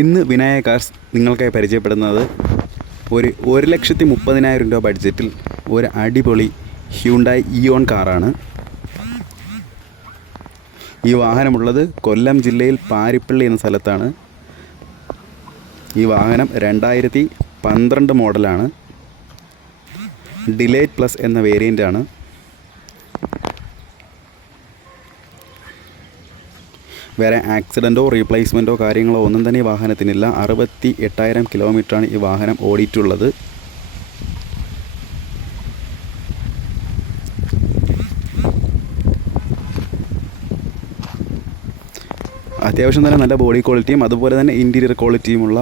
ഇന്ന് വിനായക കാർസ് നിങ്ങൾക്കായി പരിചയപ്പെടുന്നത് ഒരു 1,30,000 രൂപ ബഡ്ജറ്റിൽ ഒരു അടിപൊളി ഹ്യുണ്ടായി ഇയോൺ കാറാണ്. ഈ വാഹനമുള്ളത് കൊല്ലം ജില്ലയിൽ പാരിപ്പള്ളി എന്ന സ്ഥലത്താണ്. ഈ വാഹനം 2012 മോഡലാണ്. ഡിലൈറ്റ് പ്ലസ് എന്ന വേരിയൻ്റാണ്. വേറെ ആക്സിഡൻറ്റോ റീപ്ലേസ്മെൻറ്റോ കാര്യങ്ങളോ ഒന്നും തന്നെ ഈ വാഹനത്തിനില്ല. 68,000 കിലോമീറ്ററാണ് ഈ വാഹനം ഓടിയിട്ടുള്ളത്. അത്യാവശ്യം തന്നെ നല്ല ബോഡി ക്വാളിറ്റിയും അതുപോലെ തന്നെ ഇൻറ്റീരിയർ ക്വാളിറ്റിയുമുള്ള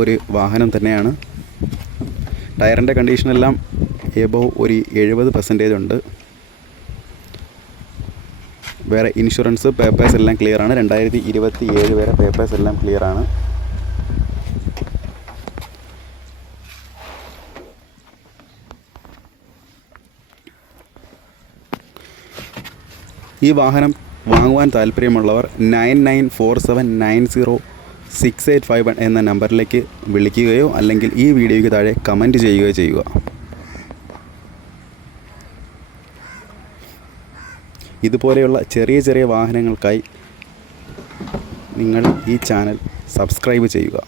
ഒരു വാഹനം തന്നെയാണ്. ടയറിൻ്റെ കണ്ടീഷനെല്ലാം എബോവ് ഒരു 70% ഉണ്ട്. വേറെ ഇൻഷുറൻസ് പേപ്പേഴ്സ് എല്ലാം ക്ലിയറാണ്. 2027 വരെ പേപ്പേഴ്സ് എല്ലാം ക്ലിയറാണ്. ഈ വാഹനം വാങ്ങുവാൻ താല്പര്യമുള്ളവർ 9947906851 എന്ന നമ്പറിലേക്ക് വിളിക്കുകയോ അല്ലെങ്കിൽ ഈ വീഡിയോയ്ക്ക് താഴെ കമൻറ്റ് ചെയ്യുകയോ ചെയ്യുക. ഇതുപോലെയുള്ള ചെറിയ ചെറിയ വാഹനങ്ങൾക്കായി നിങ്ങൾ ഈ ചാനൽ സബ്സ്ക്രൈബ് ചെയ്യുക.